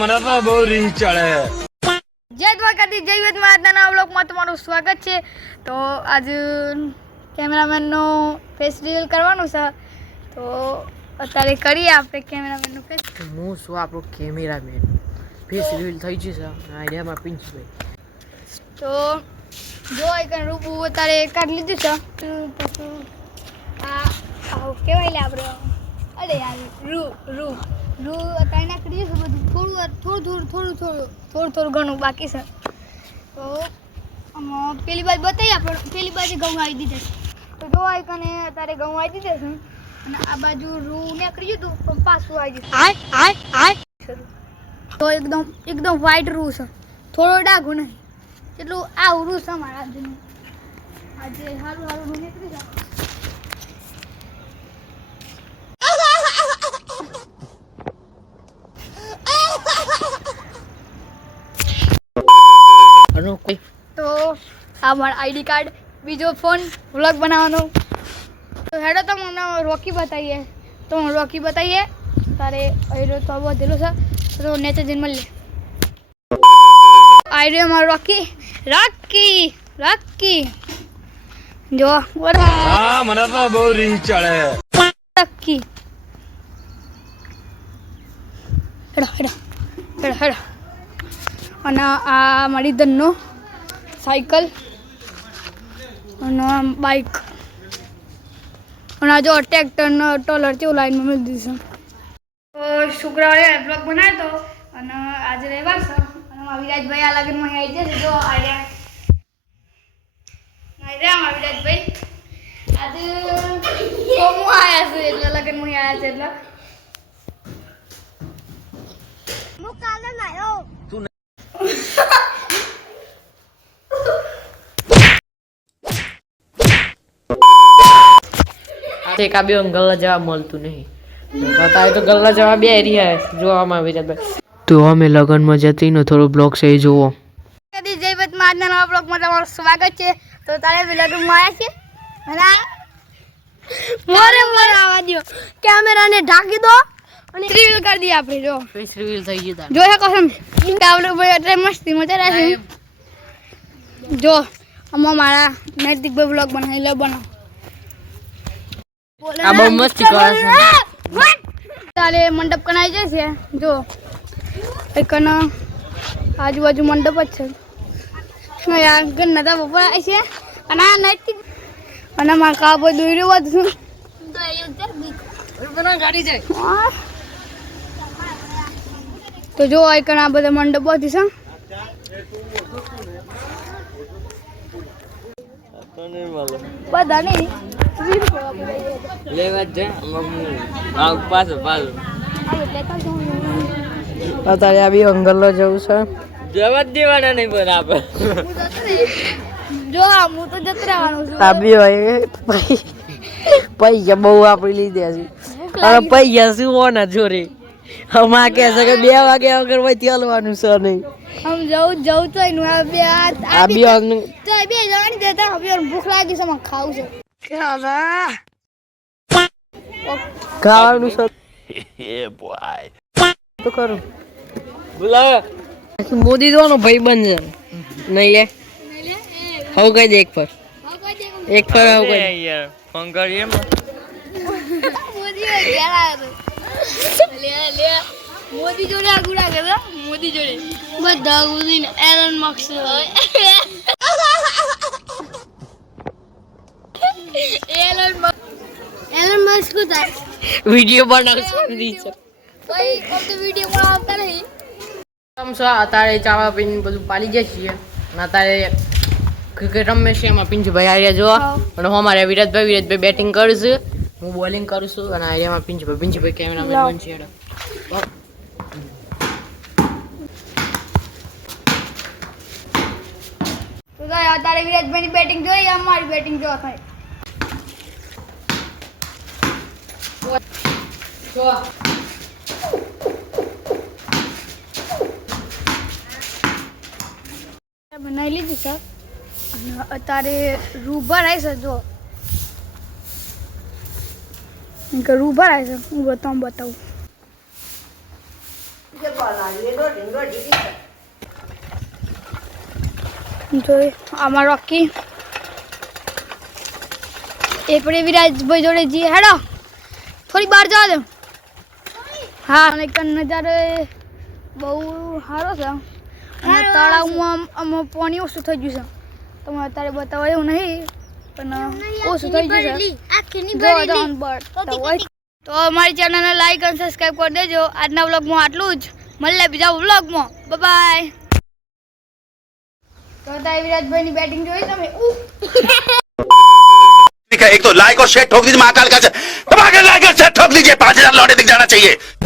મને તો બહુ રીહ ચડે. જય દ્વારકાથી જય વેદમાં આજના વ્લોગમાં તમારું સ્વાગત છે. તો આજ કેમેરામેનનો ફેસ રિવીલ કરવાનું છે. તો અત્યારે કરીએ આપણે કેમેરામેનનો ફેસ. હું શું આપણો કેમેરામેન ફેસ રિવીલ થઈ જશે આઈડિયામાં પિંચભાઈ. તો જો એક રૂપું અત્યારે કાઢી લીધું છે. પછી આ કહેવાય લે આપણે અરે યાર રૂ અત્યારે નાખી દીધું બધું થોડું ઘણું બાકી છે. તો પેલી બાજુ બતાવીએ આપણે પેલી બાજુ ઘઉં આવી દીધા છે. તો જો આઈકને અત્યારે ઘઉં આવી દીધા છે અને આ બાજુ રૂ નીકળી ગયું પણ પાછું આવી ગયું. તો એકદમ વ્હાઈટ રૂ છે, થોડો ડાઘું નહીં, એટલું આવું રૂ છે મારા આજનું. આજે સારું રૂ નીકળી જાય. તો આ મારો આઈડી કાર્ડ, બીજો ફોન, વ્લોગ બનાવવાનો. તો હેડો તો મને રોકી બતાવીએ. તારે આઈડો તો વધેલો છે તો નેચે જઈને મળીએ. આઈડિયો મારો રોકી જો હા મને તો બહુ રીહ ચડે. રોકી હેડો. અને આ મારી ધનનો સાયકલ અને બાઇક અને આ જો ટ્રેક્ટરનો ટોલર કેવું લાઈનમાં મળી દીધું છે. તો શુક્રવારે બ્લોગ બનાવ્યો હતો અને આજે રવિવાર છે અને મારા વિરાજભાઈ આ લગ્નમાં આવી જશે. જો આર્યા મારા વિરાજભાઈ આજે સોમું આવ્યા છે એટલે લગ્નમાં આવ્યા છે એટલે હું કાલે આવ્યો. આ બે ગલ્લા જવાબ મળતું નહીં. અત્યારે તો ગલ્લા જવાબ બે રહ્યા જોવામાં આવી રહ્યા. તો અમે લગ્નમાં જતી ને થોડો બ્લોગ છે જોવો. જય વેદમાં આજના નવા બ્લોગમાં તમારું સ્વાગત છે. તો તારે લગ્નમાં આવ્યા છે અને મોરે આવવા દો, કેમેરાને ઢાંકી દો અને રિવીલ કરી દઈએ આપણે. જો ફેસ રિવીલ થઈ ગયું. જો હે કસમ આપણે ભાઈ એટલે મસ્તી મજા રહે. જો આમાં મારા નૈતિકભાઈ બ્લોગ બનાવી લે બનાવ. આ બહુ મસ્તી કરે છે. તારે મંડપ કણાઈ જાય છે. જો એકન આજુબાજુ મંડપ જ છે. યાર ઘરના તો બપોર આવે છે અને આ નૈતિક અને મારા કાબો દોર્યો બધું ગાડી જાય. તો જો એકન આ બધા મંડપ બધું છે. બધા નહીં લેવા જ પાછો અત્યારે આવી અંગલ જવું છે. જવા જ દેવાના નહીં બરાબર. જો હા હું તો જત રહેવાનું છું. આ બી હોય પૈસા બહુ આપી લીધા છે અને પૈસા શું હોના જોરે હમણાં કહે છે કે 2 વાગ્યા વગર વહીથી હલવાનું છે નહીં. આમ જવું તો એનું આ બે તો બે જવાની દેતા હવે ભૂખ લાગી છે, મને ખાવું છે. ખાવાનું છે તો કરું. બોલાવે મોદી દોનો ભાઈ બન છે નહીં લે. હવ કઈ દે એક પર હવ કઈ યાર ફોન કરીએ મોદી મોદી જોડે આગુડા કરે. મોદી જોડે બધા ગુદીને એલન મસ્ક એલન મસ્ક કો વિડિયો બનાવશું નીચે ભાઈ ઓમ તો વિડિયો બનાવતા નહીં. આમ સો અત્યારે ચાવા પીને બધું પાલી જાય છીએ અને અત્યારે ક્રિકેટ રમે છે. એમાં પિંચભાઈ આર્યા જો અને અમારે વિરાજભાઈ બેટિંગ કરશે, હું બોલિંગ કરું છું અને આર્યામાં પિંચભાઈ કેમેરામેન બનશે. તો અત્યારે વિરાજભાઈની બેટિંગ જોઈ, અમારી બેટિંગ જો થાય. બનાવી લીધી સર અને અત્યારે રૂ ભરાય છે. જો રૂ ભરાય છે, હું બતાવું. જોઈ આમાં રોકી એક પડે વિરાજભાઈ જોડે જઈએ હેડો થોડી બહાર જવા દો હા અને એક નજારો બહુ સારો છે અને તળાવમાં આમાં પાણી ઓછું થઈ ગયું છે તમે અત્યારે બતાવો એવું નહીં પણ ઓછું થઈ ગયું છે તો અમારી ચેનલને લાઈક અને સબસ્ક્રાઈબ કરી દેજો આજના વ્લોગમાં આટલું જ મળીએ બીજા વ્લોગમાં બાય તો તારી વિરાજભાઈની બેટિંગ જોઈ તમે एक तो लाइक और शेयर ठोक दीजिए महाकाल का दबा के लाइक और शेयर ठोक दीजिए 5000 लौटे दिख जाना चाहिए